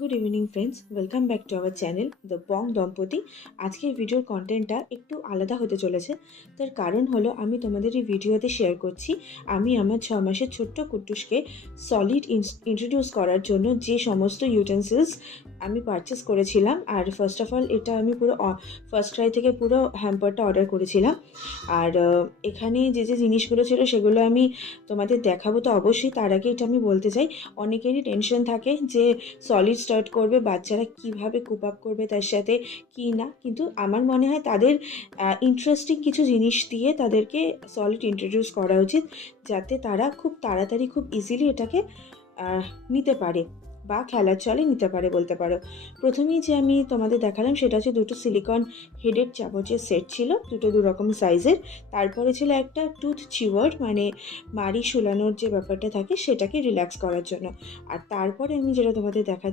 Good evening friends, welcome back to our channel the Bong Dampati. আজকের ভিডিওর কন্টেন্টটা একটু আলাদা হতে চলেছে। তার কারণ হলো আমি তোমাদের এই ভিডিওতে শেয়ার করছি আমি আমার 6 মাসের ছোট্ট কুট্টুসকে সলিড ইন্ট্রোডিউস করার জন্য যে সমস্ত ইউটেন্সিলস আমি পারচেস করেছিলাম। আর ফার্স্ট অফ অল এটা আমি পুরো ফার্স্ট ক্রাই থেকে পুরো হ্যাম্পারটা অর্ডার করেছিলাম। আর এখানে যে যে জিনিসগুলো ছিল সেগুলো আমি তোমাদের দেখাবো। তো অবশ্যই তার আগে এটা আমি বলতে চাই, অনেকেরই টেনশন থাকে যে সলিড স্টার্ট করবে, বাচ্চারা কিভাবে কোপ আপ করবে তার সাথে কি না। কিন্তু আমার মনে হয় তাদের ইন্টারেস্টিং কিছু জিনিস দিয়ে তাদেরকে সলিড ইন্ট্রোডিউস করা উচিত, যাতে তারা খুব তাড়াতাড়ি খুব ইজিলি এটাকে নিতে পারে বা খেলার চলে নিতে পারে বলতে পারো। প্রথমেই যে আমি তোমাদের দেখালাম সেটা হচ্ছে দুটো সিলিকন হেডেড চামচের সেট ছিল, দুটো দু রকম সাইজের। তারপরে ছিল একটা টুথ চিওয়ার, মানে মাড়ি শুলানোর যে ব্যাপারটা থাকে সেটাকে রিল্যাক্স করার জন্য। আর তারপরে আমি যেটা তোমাদের দেখা